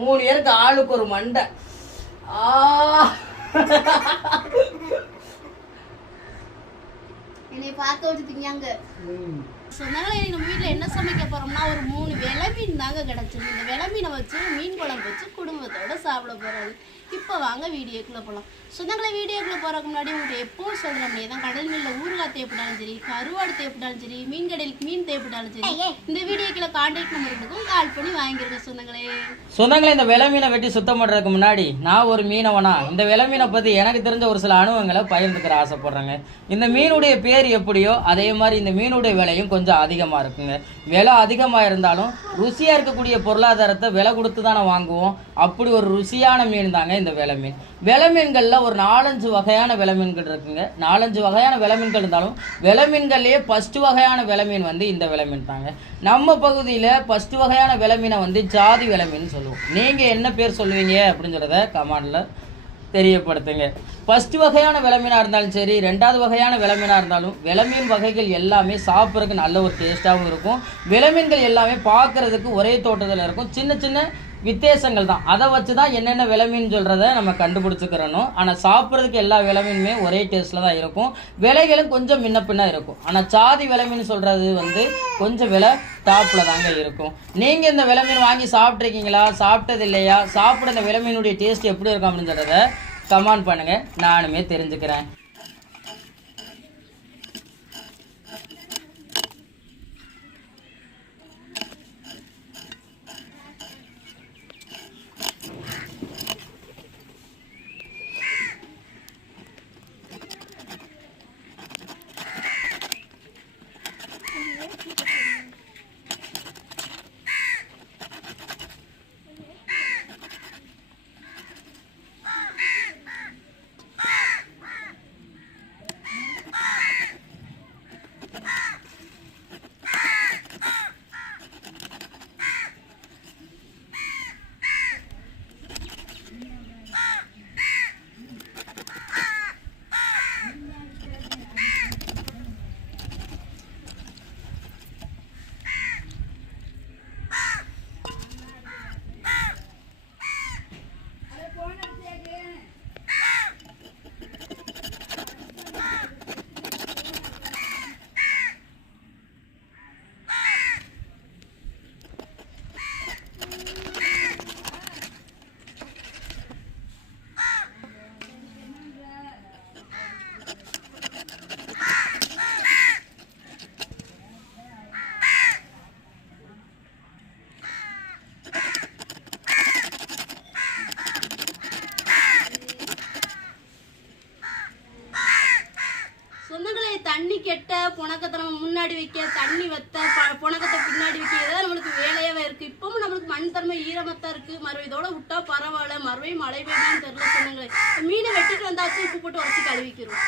3 பேருக்கு ஆளுக்கு ஒரு மண்டை. என்னை பார்க்க வச்சு திங்காங்க. சொன்னாங்களே நம்ம வீட்டில் என்ன சமைக்க போகிறோம்னா ஒரு 3 வெலை மீன் தாங்க கிடச்சிது. இந்த வெலை மீனை வச்சு மீன் குழம்பு வச்சு குடும்பத்தோடு சாப்பிட போகிறது. இப்போ வாங்க வீடியோக்குள்ளே போகலாம். சொன்னாங்களே வீடியோக்குள்ளே போகிறதுக்கு முன்னாடி உங்களுக்கு எப்போவும் சொல்கிற மாதிரியே தான் கடல் மீனில் ஊறுகாய் தேவைப்பட்டாலும் சரி, கருவாடு தேவைப்பட்டாலும் சரி, மீன் கடையில் மீன் தேவைப்பட்டாலும் சரி, இந்த வீடியோக்குள்ள கான்டாக்ட் நம்பருக்கும் கால் பண்ணி வாங்கிருங்க. சொந்தங்களே இந்த வெலை மீனை வெட்டி சுத்தம் பண்ணுறதுக்கு முன்னாடி நான் ஒரு மீனவனா இந்த வெலை மீனை பற்றி எனக்கு தெரிஞ்ச ஒரு சில அனுபவங்களை பகிர்ந்துக்கிற ஆசைப்படுறேங்க. இந்த மீனுடைய பேர் எப்படியோ அதே மாதிரி இந்த மீனுடைய விலையும் கொஞ்சம் அதிகமாக இருக்குங்க. விலை அதிகமாக இருந்தாலும் ருசியாக இருக்கக்கூடிய பொருளாதாரத்தை விலை கொடுத்து தானே வாங்குவோம். அப்படி ஒரு ருசியான மீன் தாங்க இந்த வெலை மீன். வெலை மீன்களில் ஒரு 4-5 வகையான வெலை மீன்கள் இருக்குங்க. 4-5 வகையான வெலை மீன்கள் இருந்தாலும் வெலை மீன்கள்லேயே ஃபஸ்ட்டு வகையான வெலை மீன் வந்து இந்த வெலை மீன் தாங்க. நம்ம பகுதியில் ஃபஸ்ட்டு வகையான வெலை மீனை வந்து ஜாதி வெலை மீன் சொல்லுவோம். நீங்கள் என்ன பேர் சொல்லுவீங்க அப்படிங்கிறத கமெண்டில் தெரியப்படுத்துங்க. ஃபஸ்ட்டு வகையான வெலை மீனாக இருந்தாலும் சரி, 2வது வகையான வெலை மீனாக இருந்தாலும் வெலை மீன் வகைகள் எல்லாமே சாப்பிட்றதுக்கு நல்ல ஒரு டேஸ்ட்டாகவும் இருக்கும். வெலை மீன்கள் எல்லாமே பார்க்குறதுக்கு ஒரே தோட்டத்தில் இருக்கும். சின்ன சின்ன வித்தியாசங்கள் தான். அதை வச்சு தான் என்னென்ன விலை மீன் சொல்கிறத நம்ம கண்டுபிடிச்சிக்கிறணும். ஆனால் சாப்பிட்றதுக்கு எல்லா விலை மீனுமே ஒரே டேஸ்ட்டில் தான் இருக்கும். விலைகளும் கொஞ்சம் முன்ன பின்னா இருக்கும். ஆனால் சாதி விலை மீன் சொல்கிறது வந்து கொஞ்சம் விலை டாப்பில் தாங்க இருக்கும். நீங்கள் இந்த விலை மீன் வாங்கி சாப்பிட்ருக்கீங்களா, சாப்பிட்டது இல்லையா, சாப்பிட்ற இந்த விலை மீனுடைய டேஸ்ட் எப்படி இருக்கும் அப்படின்னு சொல்கிறத கமெண்ட் பண்ணுங்கள், நானுமே தெரிஞ்சுக்கிறேன். தண்ணி கெட்ட புணக்கத்தை நம்ம முன்னாடி வைக்க, தண்ணி வத்த புணக்கத்தை பின்னாடி வைக்க, ஏதாவது நம்மளுக்கு வேலையாவே இருக்கு. இப்பவும் நம்மளுக்கு மண் தன்மை ஈரமத்தான் இருக்கு. மறுபடியும் இதோட விட்டா பரவாயில்ல, மறுபடியும் மழை பெய்யுமான்னு தெரியல. சொன்னாங்களே மீனை வெட்டிட்டு வந்தாச்சு, உப்பு போட்டு உடச்சி கழுவிக்கிறோம்.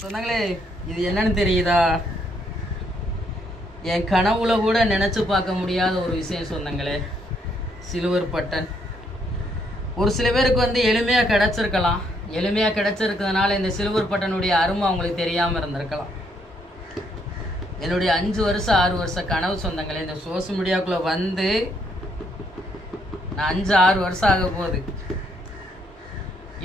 சொன்னாங்களே இது என்னன்னு தெரியுதா? என் கனவுல கூட நினச்சி பார்க்க முடியாத ஒரு விஷயம் சொன்னாங்களே, சில்வர் பட்டன். ஒரு சில பேருக்கு வந்து எளிமையாக கிடச்சிருக்கலாம், எளிமையாக கிடைச்சிருக்கிறதுனால இந்த சில்வர் பட்டனுடைய அருமை அவங்களுக்கு தெரியாமல் இருந்திருக்கலாம். என்னுடைய 5 வருஷம் 6 வருஷ கனவு சொந்தங்களே, இந்த சோஷியல் மீடியாவுக்குள்ளே வந்து நான் 5-6 வருஷம் ஆக போகுது.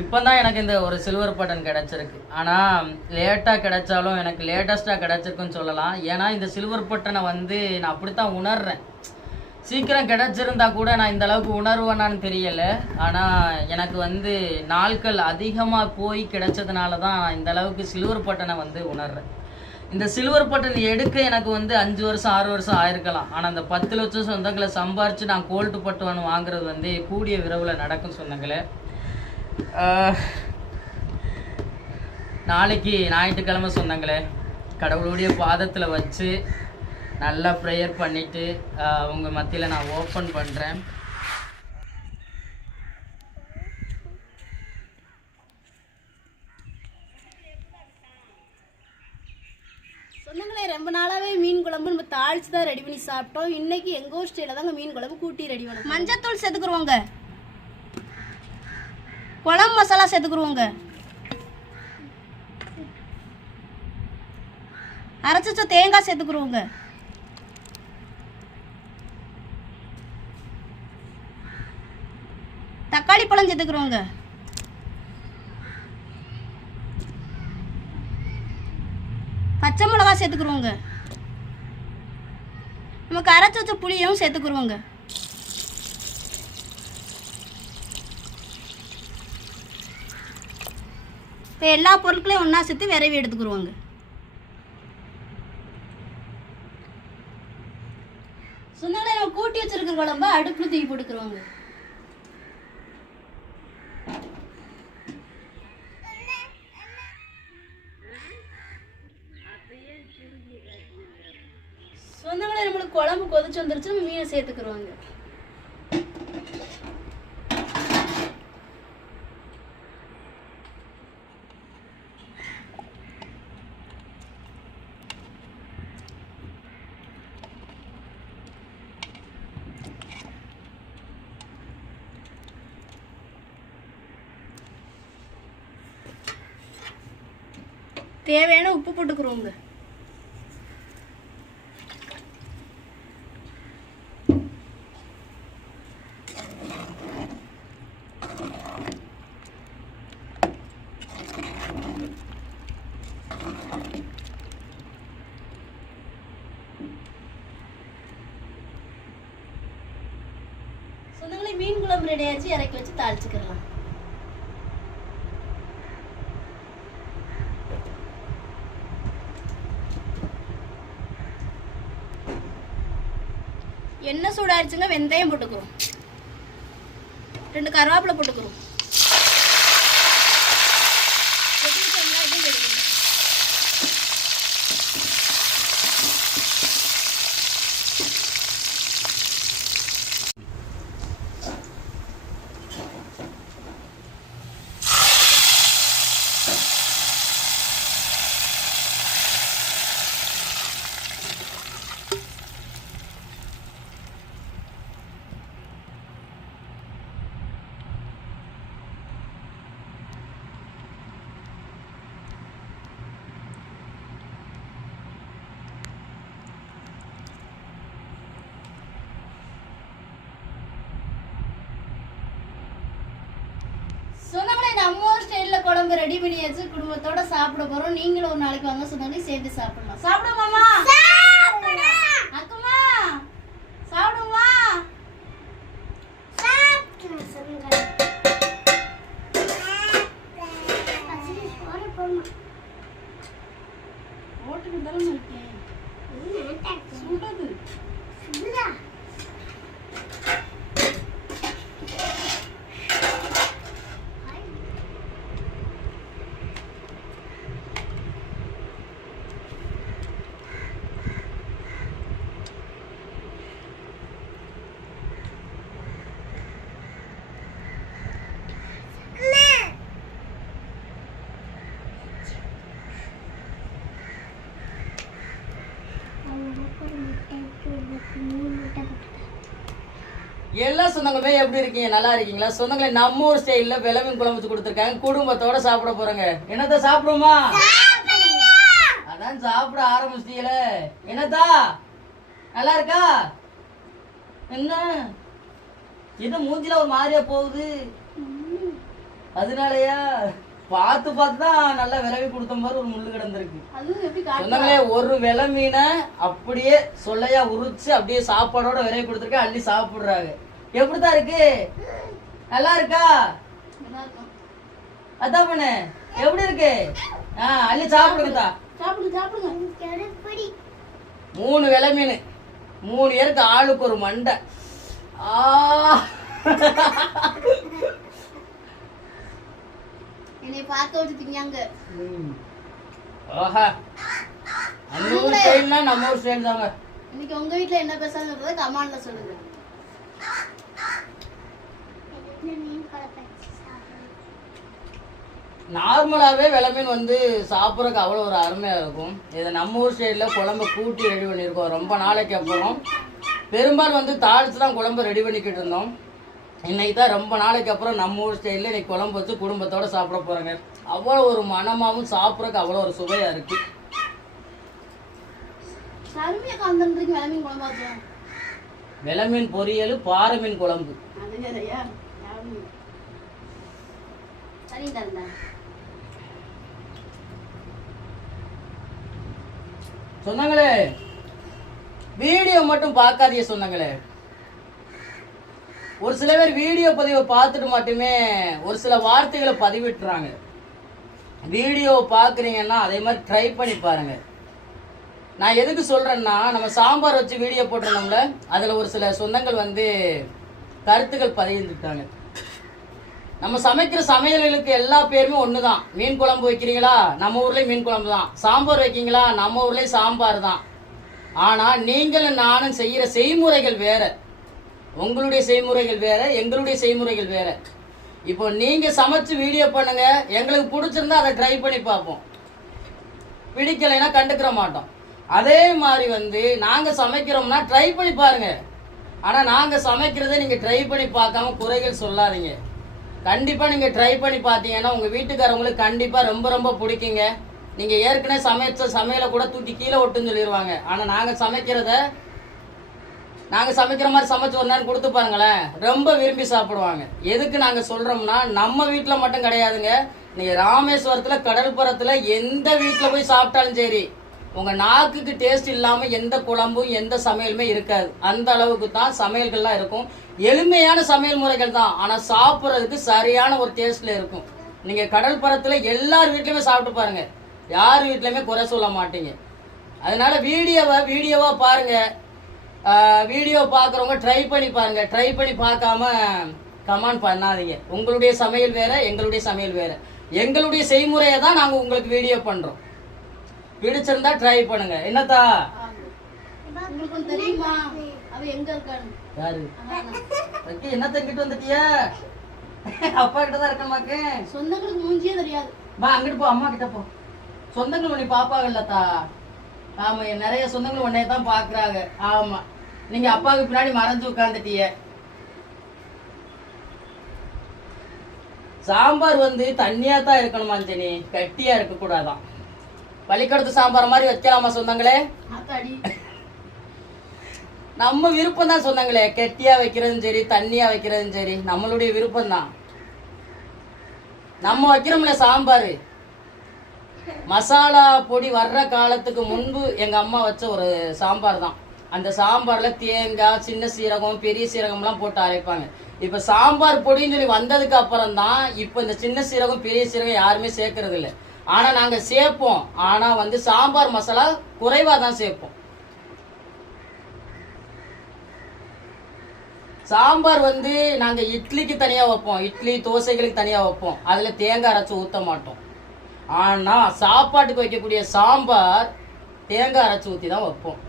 இப்போ தான் எனக்கு இந்த ஒரு சில்வர் பட்டன் கிடச்சிருக்கு. ஆனால் லேட்டாக கிடைச்சாலும் எனக்கு லேட்டஸ்ட்டாக கிடச்சிருக்குன்னு சொல்லலாம். ஏன்னா இந்த சில்வர் பட்டனை வந்து நான் அப்படித்தான் உணர்றேன். சீக்கிரம் கிடச்சிருந்தா கூட நான் இந்த அளவுக்கு உணர்வேனான்னு தெரியலை. ஆனால் எனக்கு வந்து நாட்கள் அதிகமாக போய் கிடைச்சதுனால தான் நான் இந்த அளவுக்கு சில்வர் பட்டனை வந்து உணர்றேன். இந்த சில்வர் பட்டன் எடுக்க எனக்கு வந்து 5 வருஷம் 6 வருஷம் ஆயிருக்கலாம். ஆனால் அந்த 10 லட்சம் சொந்தங்களை சம்பாரித்து நான் கோல்டு பட்டன் வாங்குறது வந்து கூடிய விரைவில் நடக்கும் சொந்தங்களே. நாளைக்கு ஞாயிற்றுக்கிழமை சொந்தங்களே, கடவுளுடைய பாதத்தில் வச்சு நல்லா ப்ரேயர் பண்ணிவிட்டு உங்கள் மத்தியில் நான் ஓப்பன் பண்ணுறேன். சொந்தங்களே, ரொம்ப நாளாகவே மீன் குழம்பு நம்ம தாளிச்சு தான் ரெடி பண்ணி சாப்பிட்டோம். இன்னைக்கு எங்கோ ஸ்டைலில் தாங்க மீன் குழம்பு கூட்டி ரெடி பண்ணோம். மஞ்சத்தூள் சேர்த்துக்குருவோங்க, குழம்பு மசாலா சேர்த்துக்குருவோங்க, அரைச்ச தேங்காய் சேர்த்துக்குருவோங்க, தக்காளி பழம் சேர்த்துக்குருவோங்க, பச்சை மிளகா சேர்த்துக்குருவோங்க, நமக்கு அரைச்சி வச்ச புளியும் சேர்த்துக்குருவோங்க. இப்போ எல்லா பொருட்களையும் ஒன்றா சேர்த்து விரவி எடுத்துக்குருவோங்க. சொன்னாலே நம்ம கூட்டி வச்சிருக்கிற குழம்பு அடுப்புல தூக்கி போட்டுக்குருவோங்க. சொந்தங்களே, நம்மளுக்கு குழம்பு கொதிச்சு வந்துருச்சு. நம்ம மீனை சேர்த்துக்குருவாங்க. தேவையான உப்பு போட்டுக்குறோங்க. சொந்தங்களே, மீன் குழம்பு ரெடி ஆச்சு. இறக்கி வச்சு தாளிச்சுக்கலாம். எண்ணெய் சூடாயிருச்சுங்க. வெந்தயம் போட்டுக்கிறோம், 2 கருவேப்பிலை போட்டுக்கிறோம், சொன்னாங்களே நம்ம ஸ்டைலில் குழம்பு ரெடி பண்ணியாச்சு. குடும்பத்தோட சாப்பிட போறோம். நீங்களும் ஒரு நாளைக்கு வாங்க சொன்னாங்க, சேர்த்து சாப்பிடலாம். சாப்பிடுமாமா? அக்கம்மா சாப்பிடுமா? ஓட்டுக்கு தானே இருக்கேன். சுடுது. எல்லா சொந்தங்களுமே எப்படி இருக்கீங்க? நல்லா இருக்கீங்களா? சொந்தங்களே, நம்ம ஊர் ஸ்டைல்ல விளமீன் குழம்பு வச்சு கொடுத்துருக்காங்க. குடும்பத்தோட சாப்பிட போறோங்க. என்னத்த சாப்பிடுமா? அதான் சாப்பிட ஆரம்பிச்சிட்டீங்களே. என்னத்தா நல்லா இருக்கா? என்ன இது மூஞ்சில ஒரு மாதிரியா போகுது? அதனாலயா? பார்த்து பார்த்து தான் நல்லா விளவி கொடுத்த மாதிரி ஒரு முள்ளு கிடந்திருக்கு. சொன்னாங்களே, ஒரு விலை மீனை அப்படியே சொல்லையா உரிச்சு அப்படியே சாப்பாடோட விளவி கொடுத்துருக்க, அள்ளி சாப்பிடுறாங்க. எப்படிதான் இருக்கு? நல்லா இருக்கா? அதான் பண்ணு, எப்படி இருக்கு? அள்ளி சாப்பிடுங்கதா. 3 விலை மீன், 3 பேருக்கு ஆளுக்கு ஒரு மண்டை. என்னை பார்க்க வச்சுட்டீங்க. ஆஹா, நம்ம ஊர் ஸ்டைல்னா நம்ம ஊர் ஸ்டைல் தாங்க. இன்னைக்கு உங்க வீட்ல என்ன பேசணும்ன்றத கமெண்ட்ல சொல்லுங்க. நார்மலாவே விளமீன் வந்து சாப்பிட்றதுக்கு அவ்வளோ ஒரு அருமையா இருக்கும். இதை நம்ம ஊர் ஸ்டைல்ல குழம்பு கூட்டி ரெடி பண்ணியிருக்கோம். ரொம்ப நாளைக்கு அப்புறம் பெரும்பாலும் வந்து தாளிச்சு தான் குழம்பு ரெடி பண்ணிக்கிட்டு இருந்தோம். இன்னைக்கு தான் ரொம்ப நாளைக்கு அப்புறம் நம்ம ஊர் ஸ்டைலில் இன்னைக்கு குழம்பு வச்சு குடும்பத்தோட சாப்பிட போறேங்க. அவ்வளோ ஒரு மனமாவும் சாப்பிட்றதுக்கு அவ்வளோ ஒரு சுவையா இருக்கு. விளமீன் பொரியல், பாறை மீன் குழம்பு. சொன்னாங்களே, வீடியோ மட்டும் பார்க்காதீங்க. சொன்னாங்களே, ஒரு சில பேர் வீடியோ பதிவை பார்த்துட்டு மட்டுமே ஒரு சில வார்த்தைகளை பதிவிட்டுறாங்க. வீடியோ பார்க்குறீங்கன்னா அதே மாதிரி ட்ரை பண்ணி பாருங்க. நான் எதுக்கு சொல்றேன்னா, நம்ம சாம்பார் வச்சு வீடியோ போட்டிருந்தோம்ல, அதில் ஒரு சில சொந்தங்கள் வந்து கருத்துக்கள் பதிவிட்டுட்டாங்க. நம்ம சமைக்கிற சமையல்களுக்கு எல்லா பேருமே ஒன்று தான். மீன் குழம்பு வைக்கிறீங்களா, நம்ம ஊர்லேயும் மீன் குழம்பு தான். சாம்பார் வைக்கிறீங்களா, நம்ம ஊர்லேயும் சாம்பார் தான். ஆனால் நீங்களும் நானும் செய்கிற செய்முறைகள் வேற. உங்களுடைய செய்முறைகள் வேற, எங்களுடைய செய்முறைகள் வேற. இப்போ நீங்க சமைச்சு வீடியோ பண்ணுங்க, எங்களுக்கு பிடிச்சிருந்தா அதை ட்ரை பண்ணி பார்ப்போம். பிடிக்கலைன்னா கண்டுக்கிற மாட்டோம். அதே மாதிரி வந்து நாங்க சமைக்கிறோம்னா ட்ரை பண்ணி பாருங்க. ஆனா நாங்க சமைக்கிறத நீங்க ட்ரை பண்ணி பார்க்காம குறைகள் சொல்லாதீங்க. கண்டிப்பா நீங்க ட்ரை பண்ணி பார்த்தீங்கன்னா உங்க வீட்டுக்காரவங்களுக்கு கண்டிப்பா ரொம்ப ரொம்ப பிடிக்குங்க. நீங்க ஏற்கனவே சமைச்ச சமையலை கூட தூக்கி கீழே ஒட்டுன்னு சொல்லிடுவாங்க. ஆனா நாங்க சமைக்கிற மாதிரி சமைச்சு ஒரு நேரம் கொடுத்து பாருங்களேன், ரொம்ப விரும்பி சாப்பிடுவாங்க. எதுக்கு நாங்க சொல்றோம்னா, நம்ம வீட்டுல மட்டும் கிடையாதுங்க. நீங்க ராமேஸ்வரத்துல, கடல்புறத்துல எந்த வீட்டுல போய் சாப்பிட்டாலும் சரி, உங்க நாக்குக்கு டேஸ்ட் இல்லாம எந்த குழம்பும் எந்த சமையலுமே இருக்காது. அந்த அளவுக்கு தான் சமையல்கள்லாம் இருக்கும். எளிமையான சமையல் முறைகள் தான், ஆனா சாப்பிட்றதுக்கு சரியான ஒரு டேஸ்ட்ல இருக்கும். நீங்க கடல்புறத்துல எல்லார் வீட்லயுமே சாப்பிட்டு பாருங்க, யார் வீட்லயுமே குறை சொல்ல மாட்டீங்க. அதனால வீடியோவா பாருங்க. வீடியோ பார்க்குறவங்க ட்ரை பண்ணி பாருங்க. ட்ரை பண்ணி பார்க்காம கமெண்ட் பண்ணாதீங்க. உங்களுடைய சமையல் வேற, எங்களுடைய சமையல் வேற. எங்களுடைய செய்முறையை தான் நாங்கள் உங்களுக்கு வீடியோ பண்றோம். பிடிச்சிருந்தா ட்ரை பண்ணுங்க. என்னத்தா உங்களுக்கு தெரியுமா அவ எங்க இருக்கான்னு? யாரு? என்னத்த கிட்ட வந்துட்டிய? அப்பா கிட்ட தான் இருக்கமாக்கு. சொந்தங்களுக்கு மூஞ்சியே தெரியாது. வா அங்கிட்டு போ, அம்மா கிட்ட போ. சொந்தங்கள் உன்னை பாப்பாங்கல்லத்தா. ஆமா, நிறைய சொந்தங்கள் உன்னைய தான் பாக்குறாங்க. ஆமா, நீங்க அப்பாவுக்கு பின்னாடி மறைஞ்சு உட்காந்துட்டிய. சாம்பார் வந்து தண்ணியா தான் இருக்கணுமா அஞ்சனி, கட்டியா இருக்க கூடாதான். பள்ளிக்கூடத்து சாம்பார் மாதிரி வைக்கலாமா சொந்தங்களே? நம்ம விருப்பம் தான் சொந்தங்களே. கெட்டியா வைக்கிறதும் சரி, தண்ணியா வைக்கிறதும் சரி, நம்மளுடைய விருப்பம் தான். நம்ம வைக்கிறோம்ல சாம்பார், மசாலா பொடி வர்ற காலத்துக்கு முன்பு எங்க அம்மா வச்ச ஒரு சாம்பார் தான். அந்த சாம்பார்ல தேங்காய், சின்ன சீரகம், பெரிய சீரகம்லாம் போட்டு அரைப்பாங்க. இப்ப சாம்பார் பொடின்னு சொல்லி வந்ததுக்கு அப்புறம் தான் இப்ப இந்த சின்ன சீரகம், பெரிய சீரகம் யாருமே சேர்க்கறது இல்லை. ஆனா நாங்க சேர்ப்போம். ஆனா வந்து சாம்பார் மசாலா குறைவா தான் சேர்ப்போம். சாம்பார் வந்து நாங்க இட்லிக்கு தனியா வைப்போம், இட்லி தோசைகளுக்கு தனியா வைப்போம். அதுல தேங்காய் அரைச்சு ஊத்த மாட்டோம். ஆனா சாப்பாட்டுக்கு வைக்கக்கூடிய சாம்பார் தேங்காய் அரைச்சு ஊத்தி தான் வைப்போம்.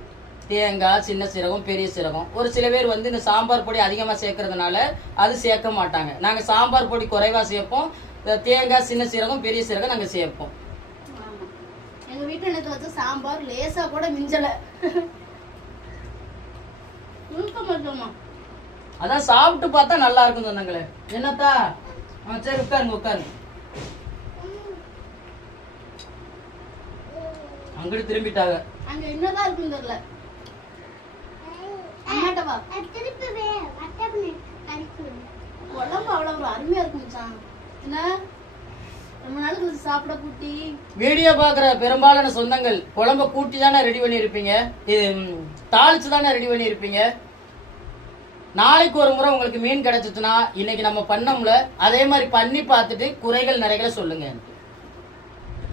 தேங்காய், சின்ன சீரகம், பெரிய சீரகம். ஒரு சில பேர் வந்து இந்த சாம்பார் பொடி அதிகமா சேர்க்கறதுனால அது சேர்க்க மாட்டாங்க. நாங்க சாம்பார் பொடி குறைவா சேர்ப்போம். தேங்காய், சின்ன சீரகம், பெரிய சீரகம் நாங்க சேர்ப்போம். எங்க வீட்டுல நேத்து வச்ச சாம்பார் லேசா கூட மிஞ்சல. அதான் சாப்பிட்டு பார்த்தா நல்லா இருக்கும் சொன்னாங்களே. என்னத்தா? சரி உட்காருங்க உட்காருங்க. அங்கிட்டு திரும்பிட்டாங்க. அங்க என்னதான் இருக்குன்னு தெரியல. அம்மாட்ட வா. உடம்பு அவ்வளவு ஒரு அருமையா இருக்கு மச்சான். என்ன ரொம்ப நாளுக்கு வந்து சாப்பிட கூட்டி. வீடியோ பாக்குற பெரும்பாலான சொந்தங்கள் குழம்ப கூட்டி தானே ரெடி பண்ணி இருப்பீங்க, தாளிச்சு தானே ரெடி பண்ணி இருப்பீங்க. நாளைக்கு ஒரு முறை உங்களுக்கு மீன் கிடைச்சிச்சுன்னா இன்னைக்கு நம்ம பண்ணோம்ல அதே மாதிரி பண்ணி பார்த்துட்டு குறைகள் நிறைகளை சொல்லுங்க.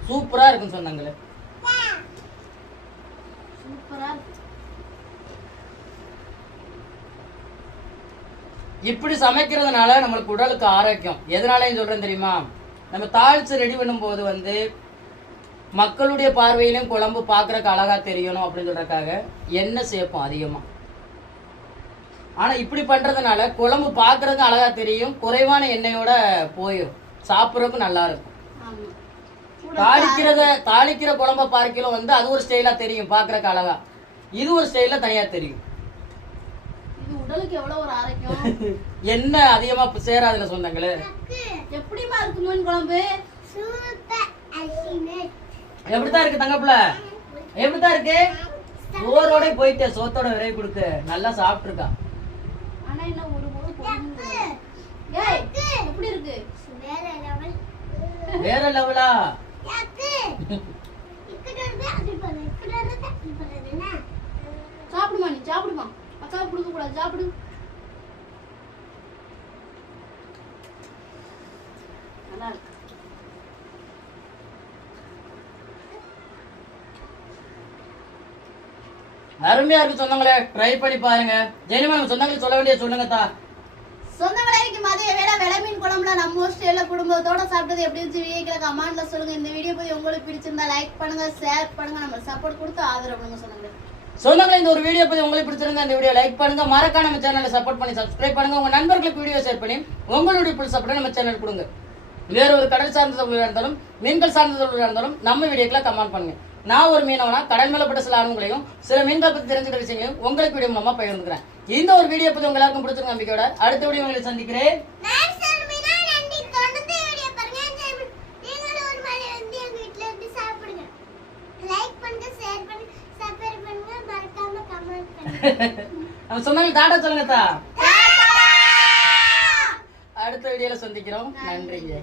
சூப்பரா இருக்கும் சொந்தங்களே. சூப்பரா இருக்கு. இப்படி சமைக்கிறதுனால நம்மளுக்கு உடலுக்கு ஆரோக்கியம். எதனாலயும் சொல்றேன் தெரியுமா? நம்ம தாளிச்சு ரெடி பண்ணும்போது வந்து மக்களுடைய பார்வையிலும் குழம்பு பார்க்கறதுக்கு அழகா தெரியணும் அப்படின்னு சொல்றதுக்காக எண்ணெய் சேர்ப்போம் அதிகமா. ஆனா இப்படி பண்றதுனால குழம்பு பார்க்கறதுக்கு அழகா தெரியும், குறைவான எண்ணெயோட போயிடும், சாப்பிட்றதுக்கும் நல்லா இருக்கும். தாளிக்கிற குழம்ப பார்க்கலும் வந்து அது ஒரு ஸ்டைலா தெரியும் பார்க்கறதுக்கு அழகா, இது ஒரு ஸ்டைல தனியா தெரியும். உடலுக்கு எவ்வளவு ஒரு ஆரோக்கியம். என்ன அதிகமா சேராதுல சொந்தங்களே. எப்படிமா இருக்கு மீன் குழம்பு? எப்படித்தான் இருக்கு தங்கப்புல? எப்படித்தான் இருக்கு? சோறோட போயிட்டு சோத்தோட விரைவு கொடுக்க நல்லா சாப்பிட்டு இருக்கா. ஆனா என்ன ஒரு ஏய் எப்படி இருக்கு? வேற லெவலா? சாப்பிடுமா நீ சாப்பிடுமா, அக்கா கொடுக்க கூடாது, சாப்பிடு. நல்லா இருக்கு. அருமையா இருக்கு சொந்தங்களே, ட்ரை பண்ணி பாருங்க. ஜெனிமா நம்ம சொந்தங்களுக்கு சொல்ல வேண்டிய சொல்லுங்க தா. சொந்தங்களே இன்னைக்கு மதிய வேளை வெளமீன் குழம்புல நம்ம ஸ்டைல குடும்பத்தோட சாப்பிட்டது எப்படி இருந்துச்சு வீடியோல கமெண்ட்ல சொல்லுங்க. இந்த வீடியோ பத்தி உங்களுக்கு பிடிச்சிருந்தா லைக் பண்ணுங்க, ஷேர் பண்ணுங்க, நம்ம சப்போர்ட் கொடுத்து ஆதரவு பண்ணுங்க சொந்தங்களே. சொந்தங்களே இந்த ஒரு வீடியோ பத்தி உங்களுக்கு பிடிச்சிருந்தா இந்த வீடியோ லைக் பண்ணுங்க, மறக்காம நம்ம சேனலை சப்போர்ட் பண்ணி சப்ஸ்கிரைப் பண்ணுங்க, உங்க நண்பர்களுக்கு வீடியோ ஷேர் பண்ணி உங்களுடைய ஃபுல் சப்போர்ட் நம்ம சேனல் கொடுங்க. வேற ஒரு கடல் சார்ந்த தொழிலாக இருந்தாலும் மீன்கள் சார்ந்த தொழிலாக இருந்தாலும் நம்ம வீடியோக்குள்ள கமெண்ட் பண்ணுங்க. நான் ஒரு மீனவனா கடல் மேல பட்ட சில அனுபவங்களையும் சில மீன்கள் பத்தி தெரிஞ்சுக்கிற விஷயங்களையும் உங்களுக்கு வீடியோ மூலமா பகிர்ந்துக்கிறேன். இந்த ஒரு வீடியோ பத்தி உங்க எல்லாருக்கும் பிடிச்சிருக்க நம்பிக்கையோட அடுத்த வீடியோ உங்களை சந்திக்கிறேன். நம்ம சொன்னாங்க டாடா சொல்லுங்க தா. அடுத்த வீடியோல சந்திக்கிறோம். நன்றிங்க.